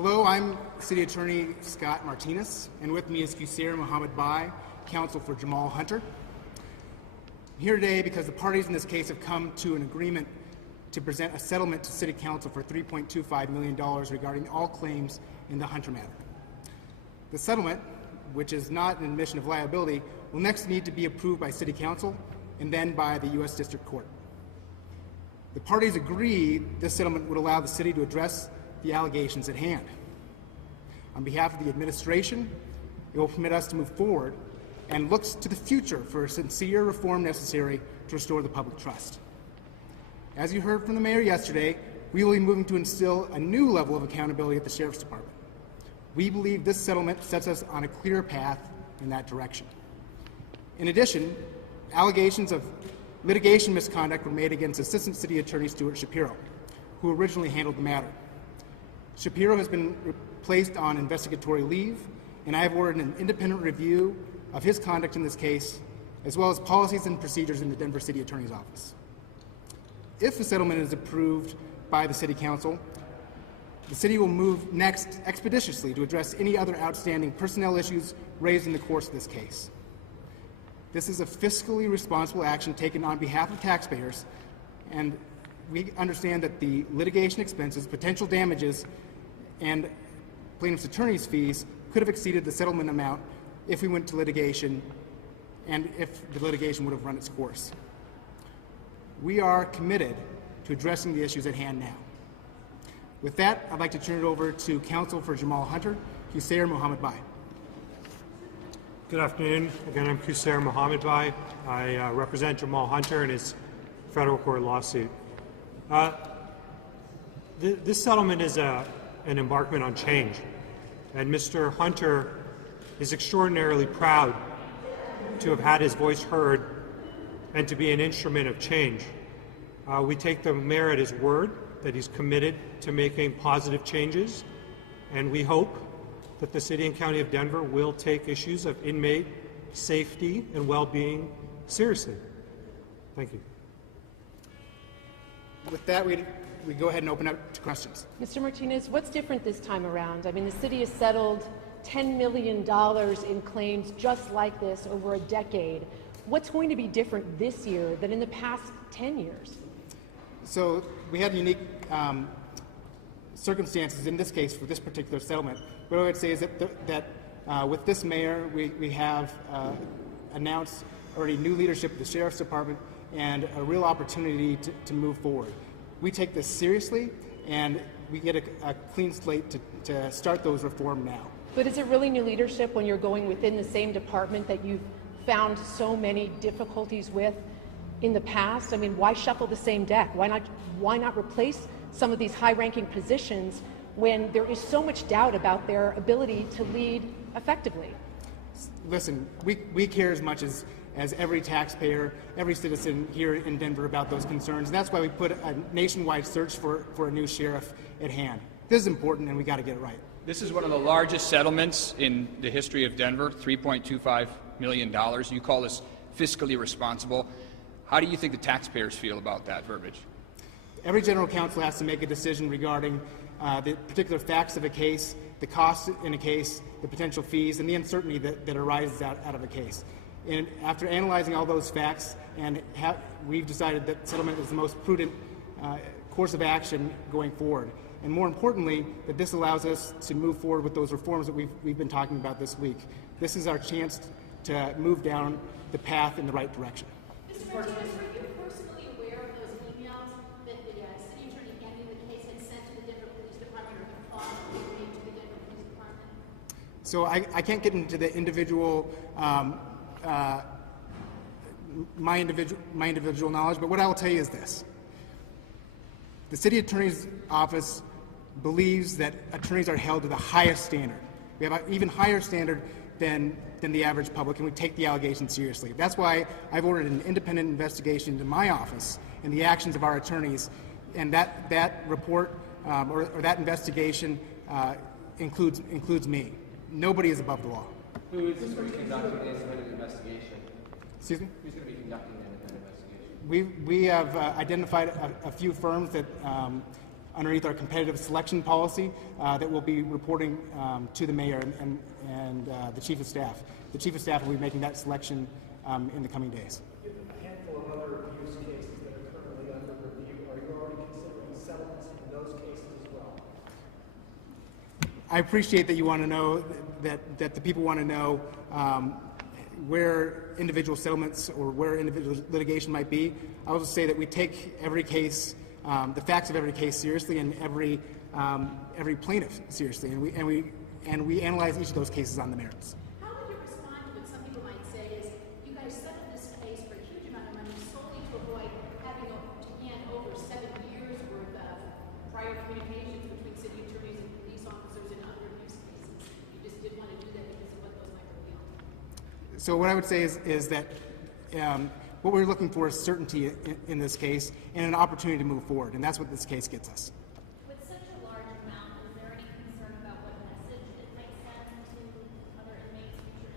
Hello, I'm City Attorney Scott Martinez, and with me is Qusayr Mohammed Bai, counsel for Jamal Hunter. I'm here today because the parties in this case have come to an agreement to present a settlement to City Council for $3.25 million regarding all claims in the Hunter matter. The settlement, which is not an admission of liability, will next need to be approved by City Council and then by the U.S. District Court. The parties agreed this settlement would allow the city to address the allegations at hand. On behalf of the administration, it will permit us to move forward and looks to the future for a sincere reform necessary to restore the public trust. As you heard from the mayor yesterday, we will be moving to instill a new level of accountability at the Sheriff's Department. We believe this settlement sets us on a clear path in that direction. In addition, allegations of litigation misconduct were made against Assistant City Attorney Stuart Shapiro, who originally handled the matter. Shapiro has been placed on investigatory leave, and I have ordered an independent review of his conduct in this case, as well as policies and procedures in the Denver City Attorney's Office. If the settlement is approved by the City Council, the city will move next expeditiously to address any other outstanding personnel issues raised in the course of this case. This is a fiscally responsible action taken on behalf of taxpayers, and we understand that the litigation expenses, potential damages, and plaintiff's attorney's fees could have exceeded the settlement amount if we went to litigation and if the litigation would have run its course. We are committed to addressing the issues at hand now. With that, I'd like to turn it over to counsel for Jamal Hunter, Qusayr Mohammed Bai. Good afternoon. Again, I'm Qusayr Mohammed Bai. I represent Jamal Hunter in his federal court lawsuit. This settlement is an embarkment on change, and Mr. Hunter is extraordinarily proud to have had his voice heard and to be an instrument of change. We take the mayor at his word that he's committed to making positive changes, and we hope that the City and County of Denver will take issues of inmate safety and well-being seriously. Thank you. With that, we go ahead and open up to questions. Mr. Martinez, what's different this time around? I mean, the city has settled $10 million in claims just like this over a decade. What's going to be different this year than in the past 10 years? So we had unique circumstances in this case for this particular settlement. What I would say is that with this mayor, we have announced already new leadership at the Sheriff's Department and a real opportunity to move forward. We take this seriously, and we get a clean slate to start those reform now. But is it really new leadership when you're going within the same department that you've found so many difficulties with in the past? I mean, why shuffle the same deck? Why not replace some of these high-ranking positions when there is so much doubt about their ability to lead effectively? Listen, we care as much as every taxpayer, every citizen here in Denver about those concerns. And that's why we put a nationwide search for a new sheriff at hand. This is important, and we got to get it right. This is one of the largest settlements in the history of Denver, $3.25 million. You call this fiscally responsible. How do you think the taxpayers feel about that verbiage? Every general counsel has to make a decision regarding the particular facts of a case, the costs in a case, the potential fees, and the uncertainty that arises out of a case. And after analyzing all those facts, we've decided that settlement is the most prudent course of action going forward. And more importantly, that this allows us to move forward with those reforms that we've been talking about this week. This is our chance to move down the path in the right direction. Mr. Martinez, were you personally aware of those emails that the city attorney handling the case had sent to the Denver Police Department or had made to the Denver Police Department? So I can't get into the individual, my individual knowledge, but what I will tell you is this. The city attorney's office believes that attorneys are held to the highest standard. We have an even higher standard than the average public, and we take the allegations seriously. That's why I've ordered an independent investigation into my office and the actions of our attorneys, and that report or that investigation includes me. Nobody is above the law. Who is going to be conducting the independent investigation? Excuse me? Who's going to be conducting the independent investigation? We have identified a few firms that underneath our competitive selection policy that we'll be reporting to the mayor and the chief of staff. The chief of staff will be making that selection in the coming days. You have a handful of other abuse cases that are currently under review. Are you already considering settlements in those cases as well? I appreciate that you want to know that the people want to know where individual settlements or where individual litigation might be. I will just say that we take every case, the facts of every case seriously, and every plaintiff seriously, and we analyze each of those cases on the merits. How would you respond to what some people might say is, you guys settled this case for a huge amount of money solely to avoid having to hand over 7 years worth of prior communications between city attorneys and police officers in other abuse cases? You just didn't want to do that because of what those might reveal. So what I would say is that what we're looking for is certainty in this case and an opportunity to move forward, and that's what this case gets us. With such a large amount, is there any concern about what message it might send to other inmates, future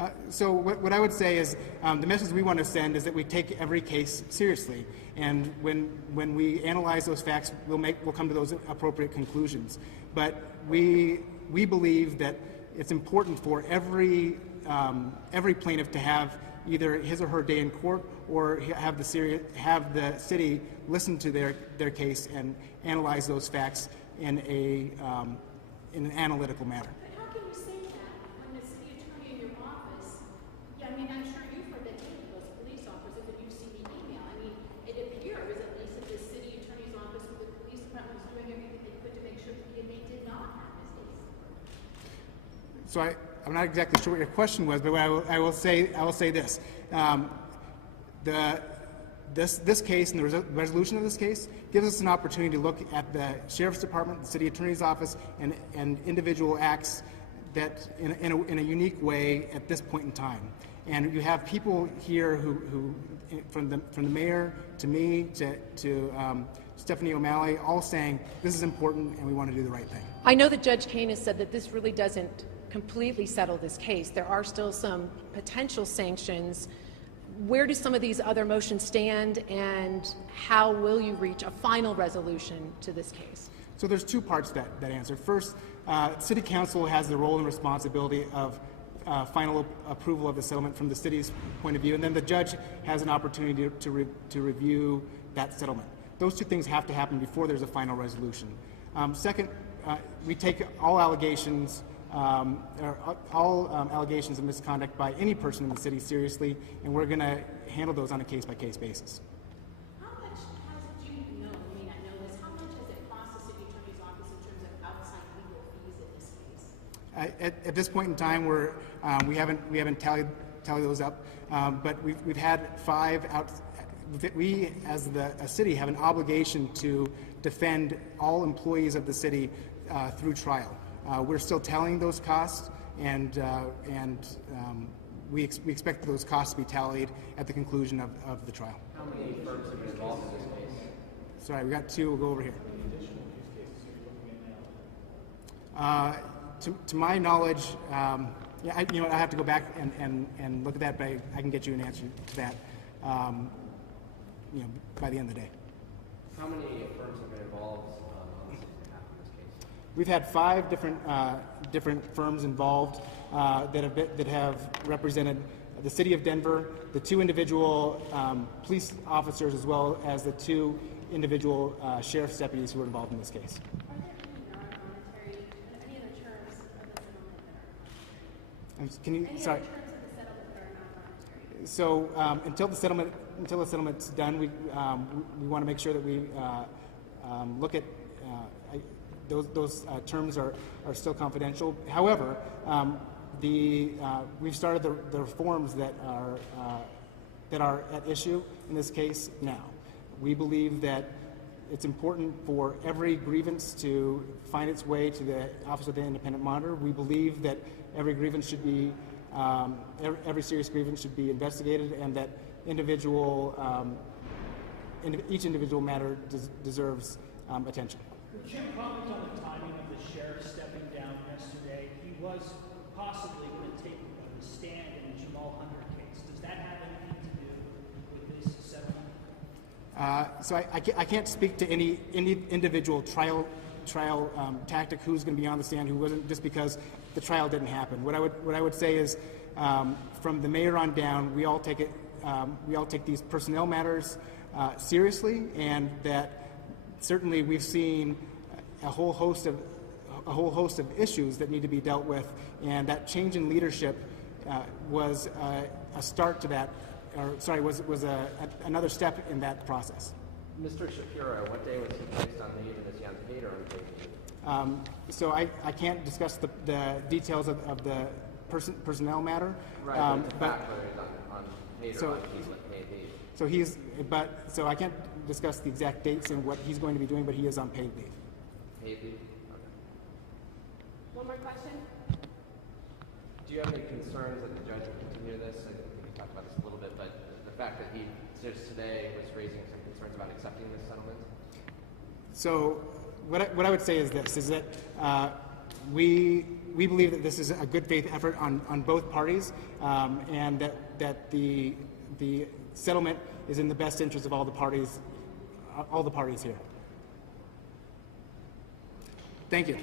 inmates? So what I would say is the message we want to send is that we take every case seriously, and when we analyze those facts, we'll come to those appropriate conclusions. But we believe that it's important for every plaintiff to have either his or her day in court, or have the city listen to their case and analyze those facts in an analytical manner. But how can you say that when the city attorney in your office, I mean, I'm sure you've heard that too from those police officers and you've seen the email. I mean, it appears at least that the city attorney's office with the police department was doing everything they could to make sure that the inmate did not have his days in court. So I'm not exactly sure what your question was, but I will say this: this case and the resolution of this case gives us an opportunity to look at the sheriff's department, the city attorney's office, and individual acts that in a unique way at this point in time. And you have people here who from the mayor to me to Stephanie O'Malley, all saying this is important and we want to do the right thing. I know that Judge Kane has said that this really doesn't completely settle this case. There are still some potential sanctions. Where do some of these other motions stand, and how will you reach a final resolution to this case? So there's two parts to that answer. First, City Council has the role and responsibility of final approval of the settlement from the city's point of view, and then the judge has an opportunity to review that settlement. Those two things have to happen before there's a final resolution. Second, we take all allegations allegations of misconduct by any person in the city seriously, and we're going to handle those on a case-by-case basis. How much has, do you know, you may not know this, how much has it cost the city attorney's office in terms of outside legal fees in this case? At this point in time, we haven't tallied those up, but we've had 5 out. We, as a city, have an obligation to defend all employees of the city through trial. We're still tallying those costs, and we expect those costs to be tallied at the conclusion of the trial. How many firms have been involved in this case? Sorry, we got 2. We'll go over here. To my knowledge, I have to go back and look at that, but I can get you an answer to that by the end of the day. How many firms have been involved on this behalf in this case? We've had 5 different firms involved that have represented the city of Denver, the 2 individual police officers, as well as the 2 individual sheriff's deputies who were involved in this case. Are there any other terms of the settlement Can you? that are, Sorry. any other terms of the settlement that are non-monetary? So until the settlement's done, we want to make sure that we look at those terms are still confidential. However, we've started the reforms that are at issue in this case now. We believe that it's important for every grievance to find its way to the Office of the Independent Monitor. We believe that every grievance should be every serious grievance should be investigated, and that each individual matter deserves attention. Could you comment on the timing of the sheriff stepping down yesterday? He was possibly going to take the stand in the Jamal Hunter case. Does that have anything to do with this settlement? So I can't speak to any individual trial tactic, who's going to be on the stand, who wasn't, just because the trial didn't happen. What I would say is, from the mayor on down, we all take these personnel matters seriously, and that certainly we've seen a whole host of issues that need to be dealt with, and that change in leadership was a start to that, was another step in that process. Mr. Shapiro, what day was he placed on leave, and is he on paid or unpaid leave? So I can't discuss the details of the personnel matter. Right, but the fact whether he's on paid or unpaid leave. So I can't discuss the exact dates and what he's going to be doing, but he is on paid leave. Paid leave? Okay. One more question? Do you have any concerns that the judge will continue this? I think we talked about this a little bit, but the fact that he just today was raising some concerns about accepting this settlement? So what I would say is this, is that we believe that this is a good faith effort on both parties, and that the settlement is in the best interest of all the parties here. Thank you.